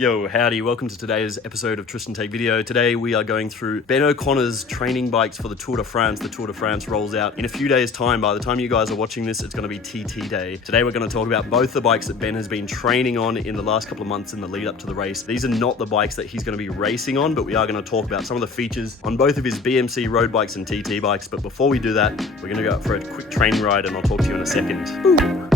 Yo, howdy, welcome to today's episode of Tristan Take Video. Today we are going through Ben O'Connor's training bikes for the Tour de France. The Tour de France rolls out in a few days' time. By the time you guys are watching this, it's going to be TT Day. Today we're going to talk about both the bikes that Ben has been training on in the last couple of months in the lead up to the race. These are not the bikes that he's going to be racing on, but we are going to talk about some of the features on both of his BMC road bikes and TT bikes. But before we do that, we're going to go out for a quick training ride and I'll talk to you in a second. Ooh.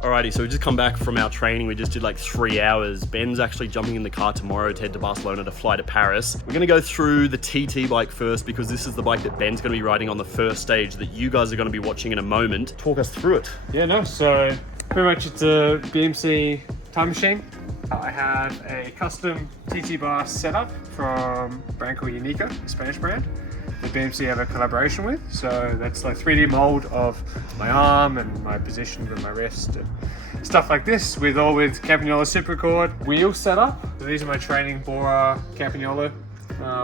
Alrighty, so we just come back from our training. We just did like 3 hours. Ben's actually jumping in the car tomorrow to head to Barcelona to fly to Paris. We're going to go through the TT bike first because this is the bike that Ben's going to be riding on the first stage that you guys are going to be watching in a moment. Talk us through it. Yeah, no, so pretty much it's a BMC Timemachine. I have a custom TT bar setup from a brand called Unica, a Spanish brand. The BMC have a collaboration with, so that's like 3D mold of my arm and my position with my wrist and stuff like this, with Campagnolo Supercord wheel setup. So these are my training Bora Campagnolo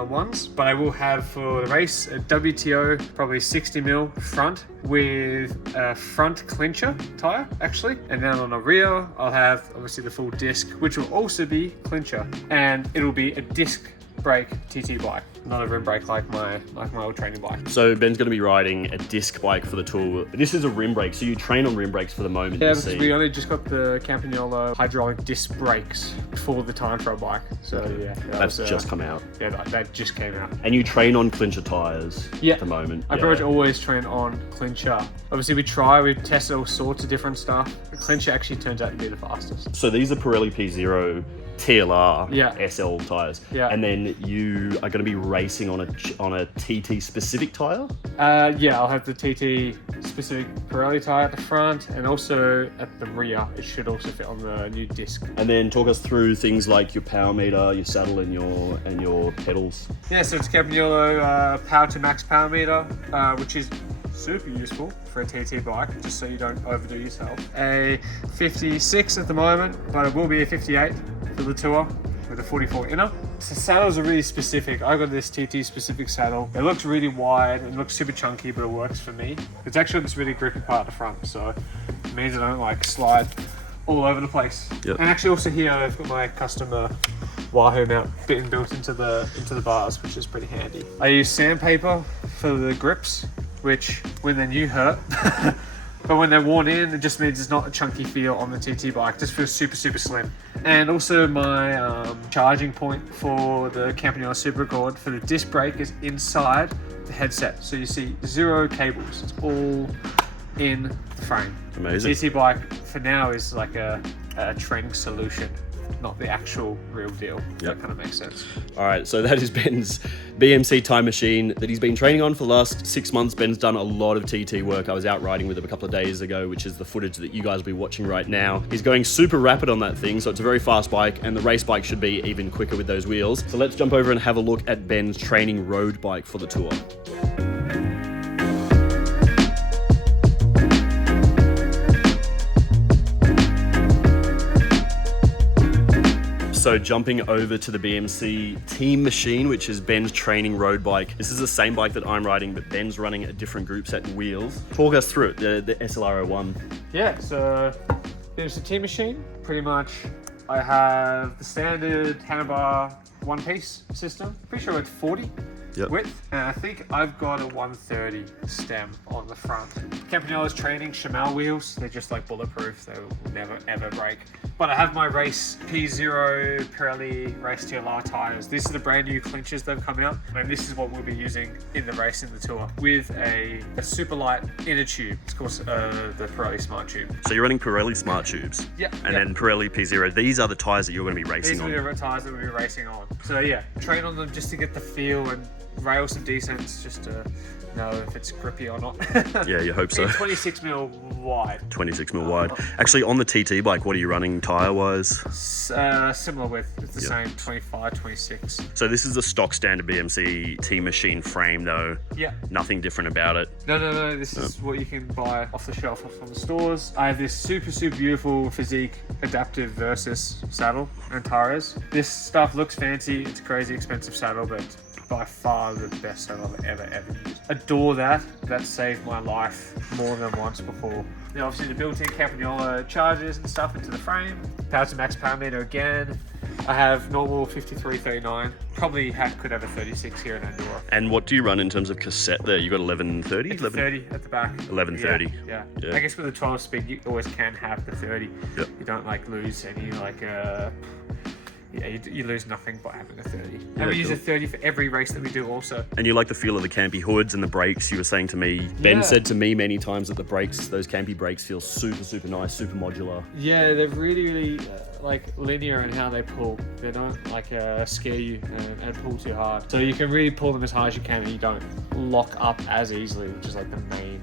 ones, but I will have for the race a WTO probably 60mm front with a front clincher tire actually, and then on the rear I'll have obviously the full disc, which will also be clincher, and it'll be a disc brake TT bike, not a rim brake like my old training bike. So Ben's going to be riding a disc bike for the tour. This is a rim brake, so you train on rim brakes for the moment. Yeah, because we only just got the Campagnolo hydraulic disc brakes for the time trial bike. So yeah, that's just come out. Yeah, that just came out. And you train on clincher tires at the moment. I pretty much always train on clincher. Obviously we tested all sorts of different stuff. The clincher actually turns out to be the fastest. So these are Pirelli P0 TLR SL tires, and then you are going to be racing on a TT specific tire. I'll have the TT specific Pirelli tire at the front, and also at the rear it should also fit on the new disc. And then talk us through things like your power meter, your saddle, and your pedals. Yeah, so it's Campagnolo Power to Max power meter, which is super useful for a TT bike, just so you don't overdo yourself. A 56 at the moment, but it will be a 58 for the tour with a 44 inner. So saddles are really specific. I got this TT specific saddle. It looks really wide and looks super chunky, but it works for me. It's actually this really grippy part at the front, so it means I don't like slide all over the place. Yep. And actually also here I've got my custom Wahoo mount built into the bars, which is pretty handy. I use sandpaper for the grips, which when they're new hurt. But when they're worn in, it just means it's not a chunky feel on the TT bike. It just feels super, super slim. And also my charging point for the Campagnolo Supercord for the disc brake is inside the headset. So you see 0 cables. It's all in the frame. Amazing. The TT bike for now is like a training solution, not the actual real deal. That kind of makes sense. All right, so that is Ben's BMC Timemachine that he's been training on for the last 6 months. Ben's done a lot of TT work. I was out riding with him a couple of days ago, which is the footage that you guys will be watching right now. He's going super rapid on that thing, so it's a very fast bike, and the race bike should be even quicker with those wheels. So let's jump over and have a look at Ben's training road bike for the tour. So jumping over to the BMC Timemachine, which is Ben's training road bike. This is the same bike that I'm riding, but Ben's running a different group set and wheels. Talk us through it, the SLR01. Yeah, so BMC Teammachine, pretty much I have the standard handlebar one-piece system. Pretty sure it's 40 width, and I think I've got a 130 stem on the front. Campagnolo's training Shimano wheels, they're just like bulletproof, they will never ever break. But I have my race P0 Pirelli race TLR tires. These are the brand new clinchers that have come out, and this is what we'll be using in the race in the tour with a super light inner tube. It's called the Pirelli Smart Tube. So you're running Pirelli Smart Tubes, and then Pirelli P0. These are the tires that you're going to be racing on. These are the tires that we'll be racing on. So yeah, train on them just to get the feel and rail some descents, just to know if it's grippy or not. Yeah, you hope so. 26mm wide. 26mm wide. Actually, on the TT bike, what are you running tire wise? Similar width. It's the same 25, 26. So this is the stock standard BMC Teammachine frame though. Yeah. Nothing different about it. No. This is what you can buy off the shelf from the stores. I have this super beautiful physique adaptive Versus saddle and tires. This stuff looks fancy. It's a crazy expensive saddle, but it's by far the best saddle I've ever used. Adore that. That saved my life more than once before. Now, obviously the built-in Campagnola chargers and stuff into the frame. Power to max power meter again. I have normal 5339. Probably could have a 36 here in Andorra. And what do you run in terms of cassette there? You got 1130? It's 30 at the back. 1130. Yeah. I guess with a 12 speed, you always can have the 30. Yep. You don't like lose any you lose nothing by having a 30. Yeah, And we use cool. a 30 for every race that we do also. And you like the feel of the campy hoods and the brakes. You were saying to me, Ben said to me many times that the brakes, those campy brakes feel super nice, super modular. Yeah, they're really like linear in how they pull. They don't like scare you and pull too hard. So you can really pull them as hard as you can and you don't lock up as easily, which is like the main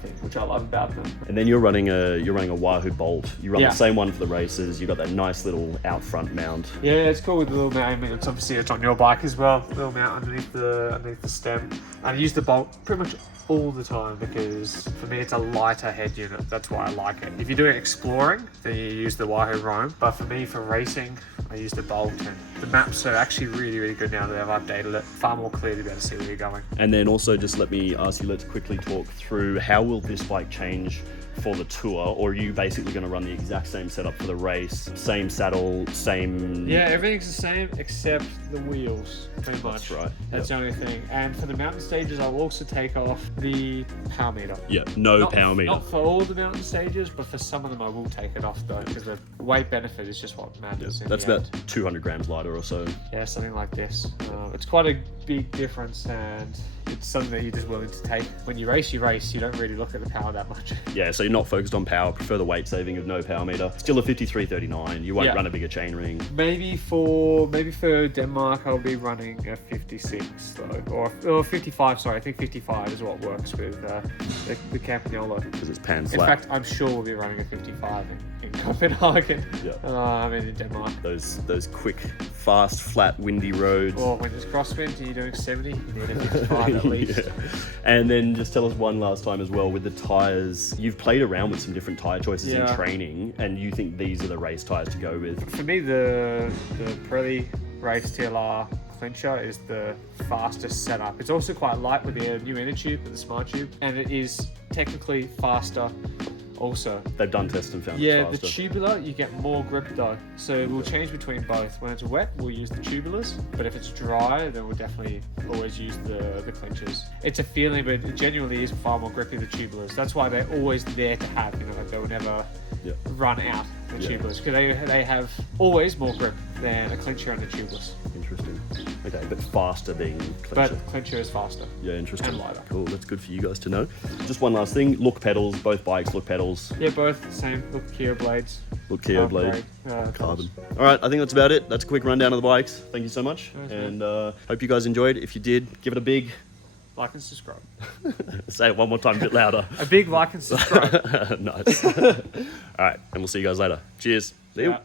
thing, which I love about them. And then you're running a Wahoo Bolt. You run Yeah. the same one for the races. You got that nice little out front mount. Yeah, it's cool with the little mount. I mean, it's obviously it's on your bike as well. Little mount underneath the stem. And I use the Bolt pretty much all the time because for me it's a lighter head unit. That's why I like it. If you're doing exploring, then you use the Wahoo Roam. But for me, for racing, I use the Bolt. And the maps are actually really good now that they've updated it. Far more clear to be able to see where you're going. And then also just let me ask you, let's quickly talk through how will this bike change for the tour, or are you basically going to run the exact same setup for the race? Same saddle, same... Yeah, everything's the same except the wheels, pretty much. That's right. That's the only thing. And for the mountain stages, I'll also take off the power meter. Yeah, no power meter. Not for all the mountain stages, but for some of them I will take it off though, because the weight benefit is just what matters. That's about 200 grams lighter or so. Yeah, something like this. It's quite a big difference, and it's something that you're just willing to take. When you race, you don't really look at the power that much. Yeah, so you're not focused on power, prefer the weight saving of no power meter. Still a 5339, you won't run a bigger chain ring. Maybe for Denmark, I'll be running a 56 though, or 55. Sorry, I think 55 is what works with the Campagnola. Because it's pan flat. In fact, I'm sure we'll be running a 55 in Copenhagen. Yeah. I mean in Denmark. Those quick, fast, flat, windy roads. Or when there's crosswind and you're doing 70, you need a 55 at least. Yeah. And then just tell us one last time as well with the tires. You've played around with some different tire choices in training, and you think these are the race tires to go with. For me, the Pirelli Race TLR clincher is the fastest setup. It's also quite light with the new inner tube and the smart tube, and it is technically faster also. They've done tests and found Yeah, it's the faster. tubular, you get more grip though. So we'll change between both. When it's wet, we'll use the tubulars, but if it's dry, then we'll definitely always use the clinchers. It's a feeling, but it genuinely is far more grippy, the tubulars. That's why they're always there to have, like they will never run out, the tubulars, because they have always more grip than a clincher and a tubeless. Interesting. Okay, but faster being clincher. But clincher is faster. Yeah, interesting. And lighter. Cool, that's good for you guys to know. Just one last thing, look pedals, both bikes look pedals. Yeah, both the same. Look, Kia blades. Look Kia blade, Carbon. carbon. All right, I think that's about it. That's a quick rundown of the bikes. Thank you so much. Nice, and hope you guys enjoyed. If you did, give it a big... Like and subscribe. Say it one more time, a bit louder. A big like and subscribe. Nice. All right, and we'll see you guys later. Cheers. See you. Yeah.